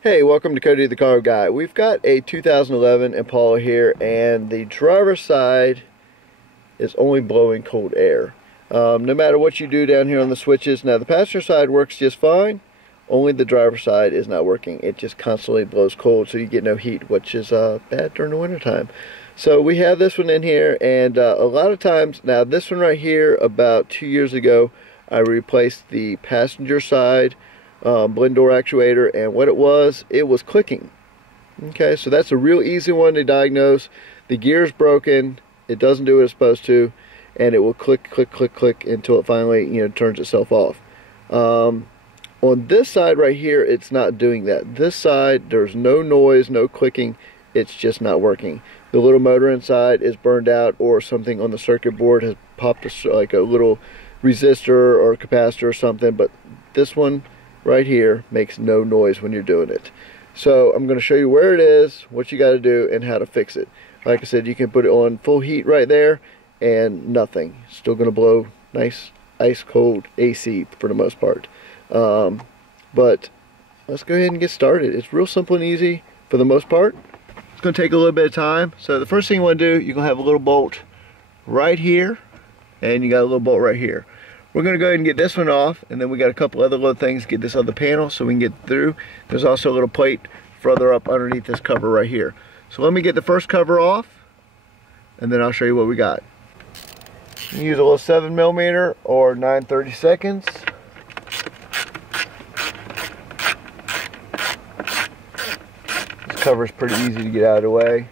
Hey, welcome to Cody the Car Guy. We've got a 2011 Impala here, and the driver's side is only blowing cold air. No matter what you do down here on the switches. Now the passenger side works just fine, only the driver's side is not working. It just constantly blows cold, so you get no heat, which is bad during the winter time. So we have this one in here, and a lot of times, now this one right here, about 2 years ago, I replaced the passenger side blend door actuator, and what it was clicking. Okay, so that's a real easy one to diagnose. The gear's broken, it doesn't do what it's supposed to, and it will click, click, click, click until it finally, turns itself off. On this side right here, it's not doing that. This side, there's no noise, no clicking, it's just not working. The little motor inside is burned out, or something on the circuit board has popped like a little resistor or capacitor or something, but this one right here makes no noise when you're doing it. So I'm going to show you where it is, what you got to do, and how to fix it. Like I said, you can put it on full heat right there and nothing. Still going to blow nice ice cold AC for the most part. But let's go ahead and get started. It's real simple and easy for the most part. It's going to take a little bit of time. So the first thing you want to do, you're going to have a little bolt right here, and you got a little bolt right here. We're going to go ahead and get this one off, and then we got a couple other little things to get this other panel so we can get through. There's also a little plate further up underneath this cover right here. So let me get the first cover off, and then I'll show you what we got. You use a little 7mm or 9/32. This cover is pretty easy to get out of the way.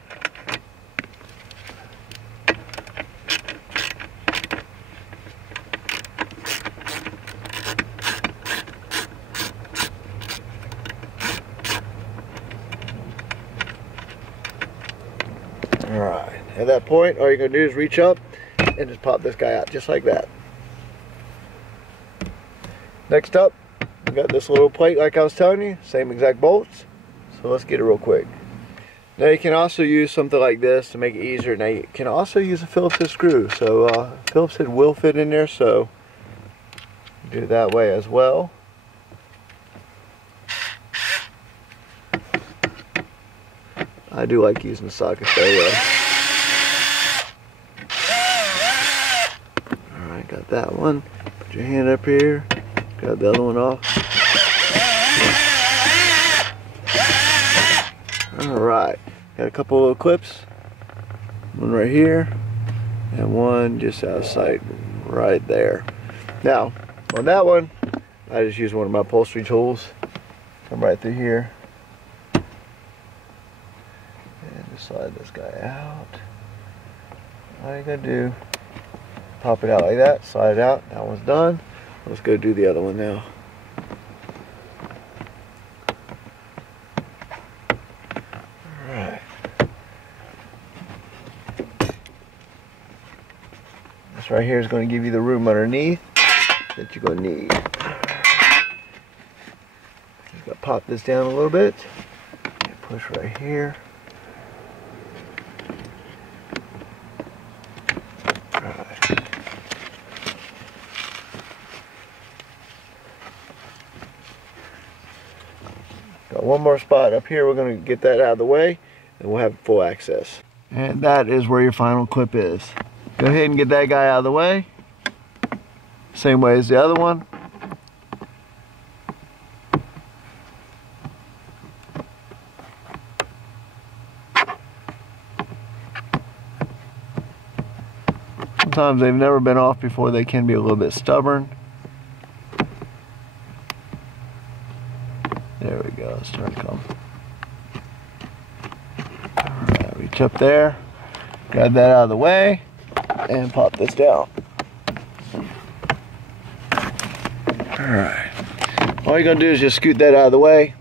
Alright, at that point, all you're going to do is reach up and just pop this guy out, just like that. Next up, we got this little plate like I was telling you, same exact bolts. So let's get it real quick. Now you can also use something like this to make it easier. Now you can also use a Phillips screw. So Phillips head will fit in there, so do it that way as well. I do like using the sockets though. Alright, got that one. Put your hand up here. Grab the other one off. Alright, got a couple little clips. One right here, and one just out of sight right there. Now, on that one, I just use one of my upholstery tools. Come right through here. Slide this guy out. All you gotta do, pop it out like that, slide it out. That one's done. Let's go do the other one now. Alright. This right here is going to give you the room underneath that you're going to need. Just gotta pop this down a little bit. And push right here. Got one more spot up here. We're going to get that out of the way, and we'll have full access. And that is where your final clip is. Go ahead and get that guy out of the way. Same way as the other one. Sometimes they've never been off before. They can be a little bit stubborn. There we go, it's starting to come. Alright, reach up there, grab that out of the way, and pop this down. Alright, all you're going to do is just scoot that out of the way.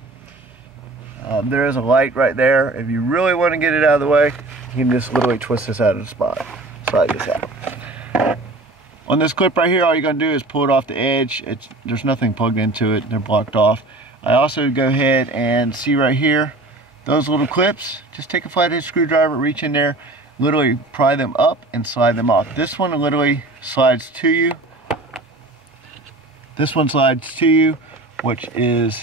There is a light right there. If you really want to get it out of the way, you can just literally twist this out of the spot. Slide this out. On this clip right here, all you're going to do is pull it off the edge. There's nothing plugged into it. They're blocked off. I also go ahead and see right here, those little clips, just take a flathead screwdriver, reach in there, literally pry them up and slide them off. This one literally slides to you. This one slides to you, which is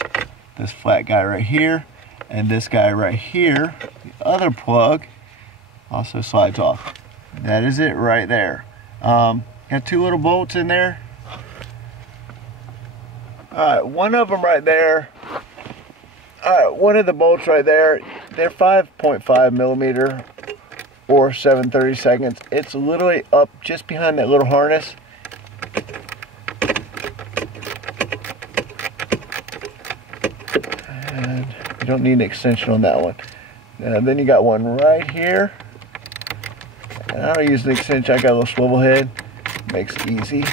this flat guy right here, and this guy right here, the other plug, also slides off. That is it right there. Got two little bolts in there. Alright, one of them right there. Alright, one of the bolts right there, they're 5.5 millimeter or 7/32. It's literally up just behind that little harness. And you don't need an extension on that one. Now then you got one right here. And I don't use an extension, I got a little swivel head. Makes it easy.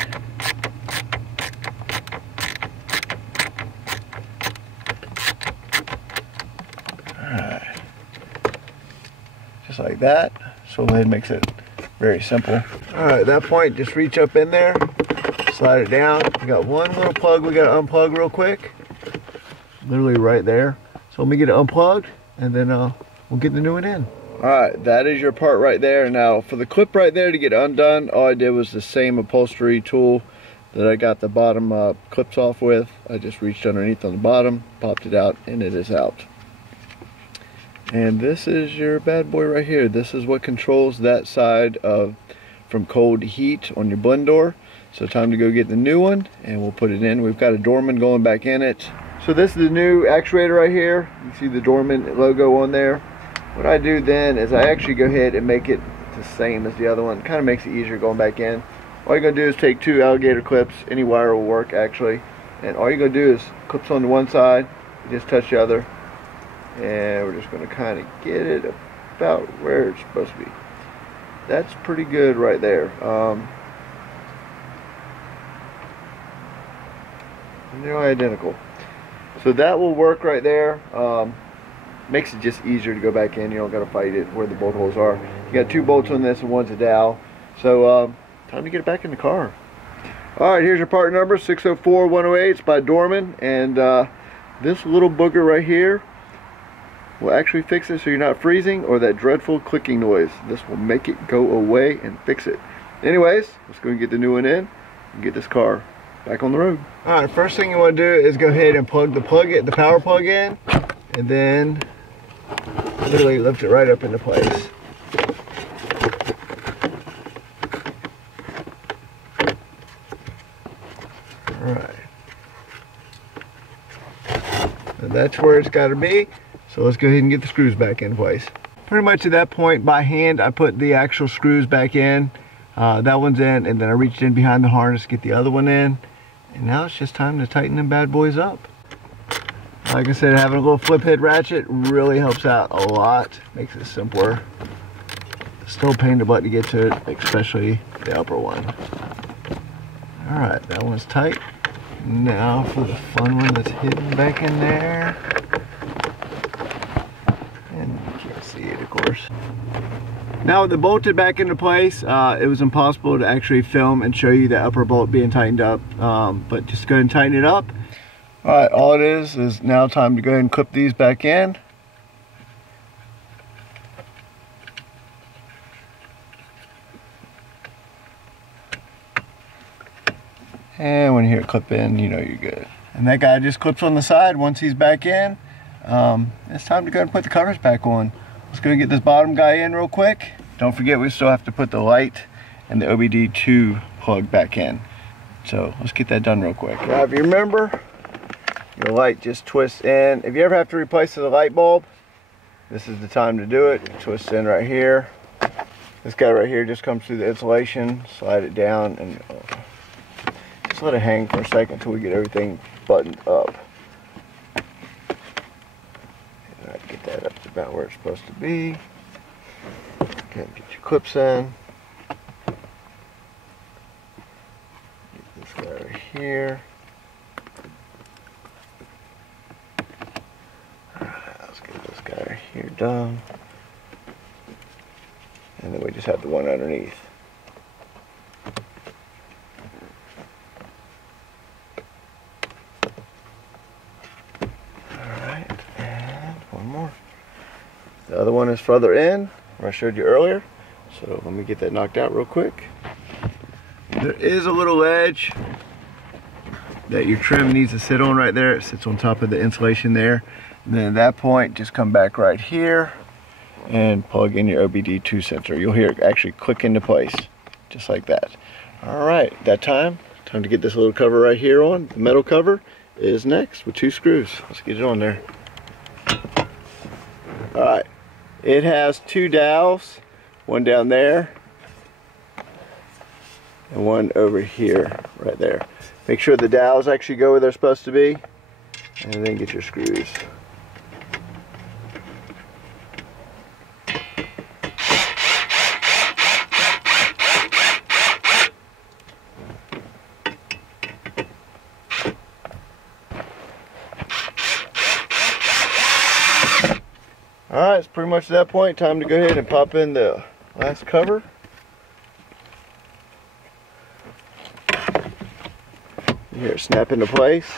Alright. Just like that. Swivel head makes it very simple. Alright, at that point, just reach up in there, slide it down. We got one little plug we got to unplug real quick. Literally right there. So let me get it unplugged, and then we'll get the new one in. Alright, that is your part right there. Now for the clip right there to get undone, all I did was the same upholstery tool that I got the bottom clips off with. I just reached underneath on the bottom, popped it out, and it is out. And this is your bad boy right here. This is what controls that side from cold heat on your blend door. So time to go get the new one, and we'll put it in. We've got a Dorman going back in it. So this is the new actuator right here. You see the Dorman logo on there. What I do then is I actually go ahead and make it the same as the other one. Kind of makes it easier going back in. All you're going to do is take two alligator clips. Any wire will work actually. And all you're going to do is clips on the one side, you just touch the other. And we're just going to kind of get it about where it's supposed to be. That's pretty good right there. And they're identical. So that will work right there. Makes it just easier to go back in. You don't got to fight it where the bolt holes are. You got two bolts on this and one's a dowel. So time to get it back in the car. Alright, here's your part number, 604108. It's by Dorman. And this little booger right here will actually fix it so you're not freezing or that dreadful clicking noise. This will make it go away and fix it. Anyways, let's go and get the new one in and get this car back on the road. Alright, first thing you want to do is go ahead and plug the power plug in, and then literally lift it right up into place. Alright. And that's where it's got to be. So let's go ahead and get the screws back in place. Pretty much at that point, by hand, I put the actual screws back in. That one's in, and then I reached in behind the harness to get the other one in. And now it's just time to tighten them bad boys up. Like I said, having a little flip head ratchet really helps out a lot. Makes it simpler. Still a pain in the butt to get to it, especially the upper one. Alright, that one's tight. Now for the fun one that's hidden back in there. And you can't see it, of course. Now with the bolted back into place, it was impossible to actually film and show you the upper bolt being tightened up. But just go ahead and tighten it up. Alright, all it is now time to go ahead and clip these back in. And when you hear it clip in, you know you're good. And that guy just clips on the side once he's back in. It's time to go ahead and put the covers back on. Let's go and get this bottom guy in real quick. Don't forget, we still have to put the light and the OBD2 plug back in. So let's get that done real quick. Now if you remember, your light just twists in. If you ever have to replace the light bulb, this is the time to do it. It twists in right here. This guy right here just comes through the insulation, slide it down, and just let it hang for a second until we get everything buttoned up. Alright, get that up to about where it's supposed to be. Okay, get your clips in. Get this guy right here. Alright, let's get this guy right here done. And then we just have the one underneath. Alright, and one more. The other one is further in, where I showed you earlier. So let me get that knocked out real quick. There is a little edge that your trim needs to sit on right there. It sits on top of the insulation there. And then at that point, just come back right here and plug in your OBD2 sensor. You'll hear it actually click into place, just like that. All right, time to get this little cover right here on. The metal cover is next with 2 screws. Let's get it on there. All right, it has 2 dowels, one down there and one over here, right there. Make sure the dowels actually go where they're supposed to be, and then get your screws. Alright, it's pretty much at that point. Time to go ahead and pop in the last cover. Here, snap into place.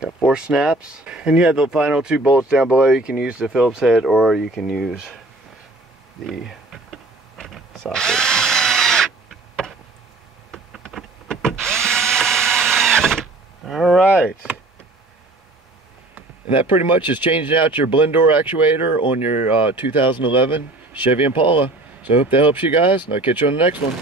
Got 4 snaps. And you have the final 2 bolts down below. You can use the Phillips head or you can use the socket. Alright. And that pretty much is changing out your blend door actuator on your 2011 Chevy Impala. So I hope that helps you guys, and I'll catch you on the next one.